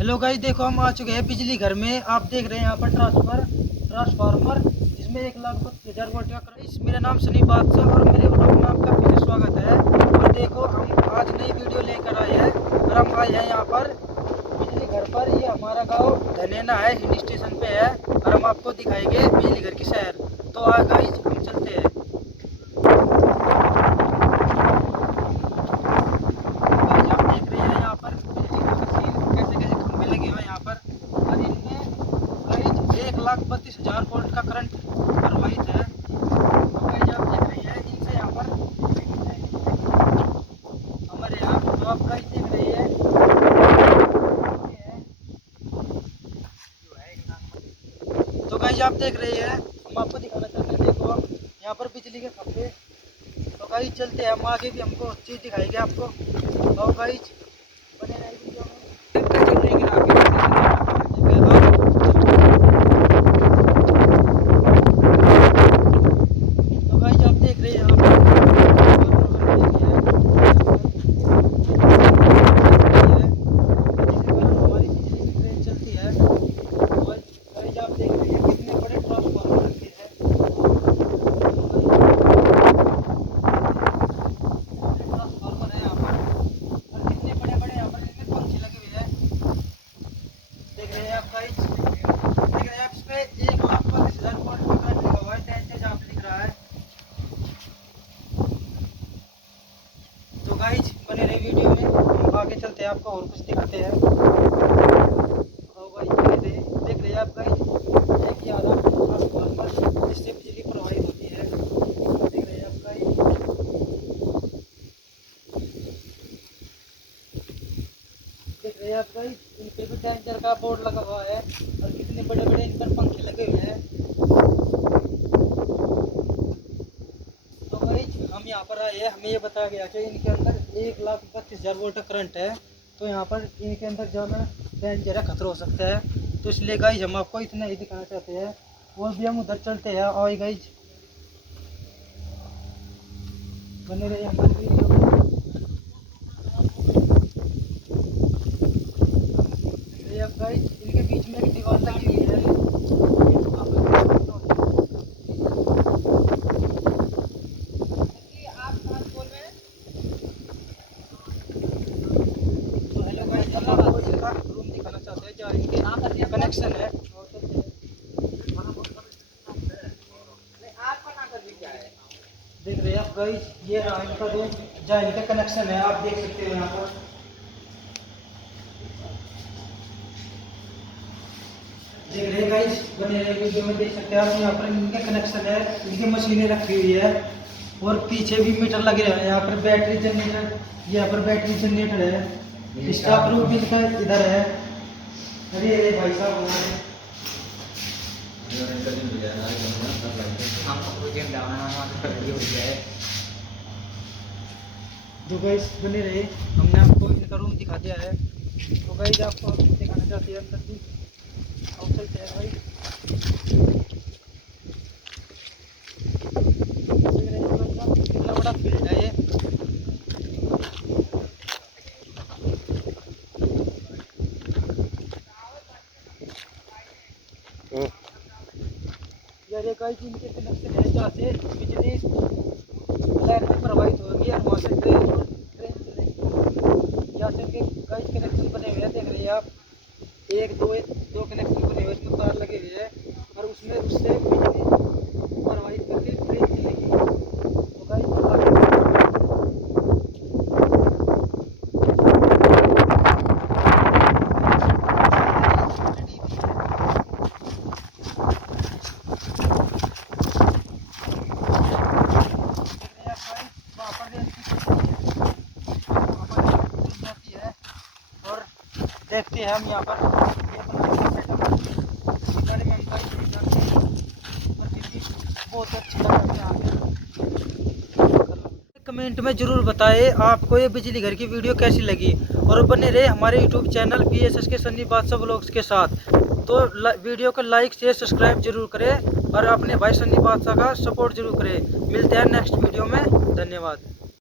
Hello guys, देखो हम आ चुके हैं बिजली घर में। आप देख रहे हैं यहाँ पर ट्रांसफार्मर जिसमें 1,32,000 वोल्ट का करंट। मेरा नाम सनी बादशाह और मेरे ब्लॉग में आपका फिर से स्वागत है। और देखो हम आज नई वीडियो लेकर आए हैं और हम आए हैं यहाँ पर बिजली घर पर। ये हमारा गांव धनेना है, हिल स्टेशन पे है और हम आपको दिखाएंगे बिजली घर की शहर। तो आज गाइस हम चलते हैं। एक लाख 32,000 वोल्ट का करंट प्रवाहित है। तो गाइस आप देख रहे हैं इनसे यहाँ पर हमारे यहाँ तो आप गाइस देख रहे हैं तो गाइस आप देख रहे हैं हम आपको दिखाना चाहते हैं। देखो हम यहाँ पर बिजली के खंभे। तो गाइस चलते हैं हम आगे भी, हमको चीज़ दिखाएंगे आपको। तो गाइस बने रहिए वीडियो में। तो गाइस आप देख रहे हैं यहाँ पर हमारी बिजली की ट्रेन चलती है। और गाइस आप देख रहे हैं कितने बड़े ट्रांसफार्मर रखे हैं। ट्रांसफार्मर है यहाँ पर और कितने बड़े बड़े यहाँ पर इनमें पंखे लगे हुए हैं। देख रहे हैं आप गाइस, देख रहे हैं आप, इस पे 1,32,000 वोल्ट का करंट लगा हुआ है। टेंशन आप लिख रहा है। तो गाइस बने रहे वीडियो में, हम आगे चलते हैं, आपको और कुछ दिखाते हैं। तो गाइस देख रहे हैं आप गाइस, एक ये आधा ट्रांसफार्मर जिससे बिजली प्रवाहित होती है। देख रहे हैं आप गाइस, देख रहे हैं आप गाइस, इन पे भी टेंशन का बोर्ड लगा हुआ है और कितने बड़े बड़े इन पर पंखे लगे हुए हैं। तो गाइस हम यहाँ पर आए हैं, हमें ये बताया गया कि इनके अंदर 1,32,000 वोल्ट का करंट है। तो यहाँ पर इनके अंदर जाना डेंजर खतरा हो सकता है। तो इसलिए गाइस हम आपको इतना ही दिखाना चाहते हैं। और भी हम उधर चलते हैं। और गाइस बने रहे हमारे वीडियो में। देखिए आप गाइस, इनके बीच में एक दीवार लगी हुई है। तो हेलो गाइस, हम आपको इसका रूम दिखाना चाहते हैं जहाँ इनके कनेक्शन है। देख रहे हैं आप गाइस, ये रहा इनका रूम जहाँ इनका कनेक्शन है। आप देख सकते हो यहाँ पर। देख रहे हैं गाइस, बने रहे वीडियो में, देख सकते हैं आप। यहाँ पर इनके कनेक्शन है, इनकी मशीनें रखी हुई है और पीछे भी मीटर लगे हैं। यहाँ पर बैटरी जनरेटर, यहाँ पर बैटरी जनरेटर है। स्टाफ रूम भी इनका इधर है। अरे अरे भाई साहब, तो गाइस बने रहे, हमने आपको इनका रूम दिखा दिया है। तो गाइस आपको हम दिखाना चाहते हैं अंदर भी। अब चलते हैं भाई। देख रहे हैं भाई साहब, कितना बड़ा फील्ड है ये। ये गाइस इनके कनेक्शन है जहाँ से बिजली लाइन में प्रवाहित होगी और वहाँ से ट्रेन चलेगी। यहाँ से इनके गाइस कनेक्शन बने हुए हैं। देख रहे हैं आप, दो कनेक्शन बने हुए, इसमें तार लगे हुए हैं और उसमें उससे बिजली प्रवाहित करके ट्रेन चलेगी। तो गाइस देखते हैं हम यहाँ पर ये बारे में हम गाइस नहीं जानते हैं, पर फिर भी बहुत अच्छा लगा यहाँ पे। कमेंट में ज़रूर बताएं आपको ये बिजली घर की वीडियो कैसी लगी। और बने रहे हमारे यूट्यूब चैनल BSS के सनी बादशाह व्लॉग्स के साथ। तो वीडियो को लाइक शेयर सब्सक्राइब जरूर करें और अपने भाई सनी बादशाह का सपोर्ट जरूर करें। मिलते हैं नेक्स्ट वीडियो में। धन्यवाद।